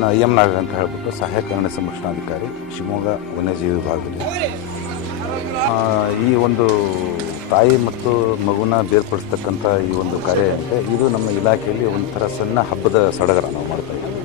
ನಾನು IM ನಾಗ್ ಅಂತ ಹೇಳ್ಬಿಟ್ಟು ಸಹಾಯಕ ಅರಣ್ಯ ಸಂರಕ್ಷಣಾಧಿಕಾರಿ ಶಿವಮೊಗ್ಗ ವನ್ಯಜೀವಿ ವಿಭಾಗದಲ್ಲಿ. ಈ ಒಂದು ತಾಯಿ ಮತ್ತು ಮಗುನ ಬೇರ್ಪಡಿಸ್ತಕ್ಕಂಥ ಈ ಒಂದು ಕಾರ್ಯ ಏನಿದೆ ಇದು ನಮ್ಮ ಇಲಾಖೆಯಲ್ಲಿ ಒಂಥರ ಸಣ್ಣ ಹಬ್ಬದ ಸಡಗರ ನಾವು ಮಾಡ್ತಾ ಇದ್ದೀವಿ.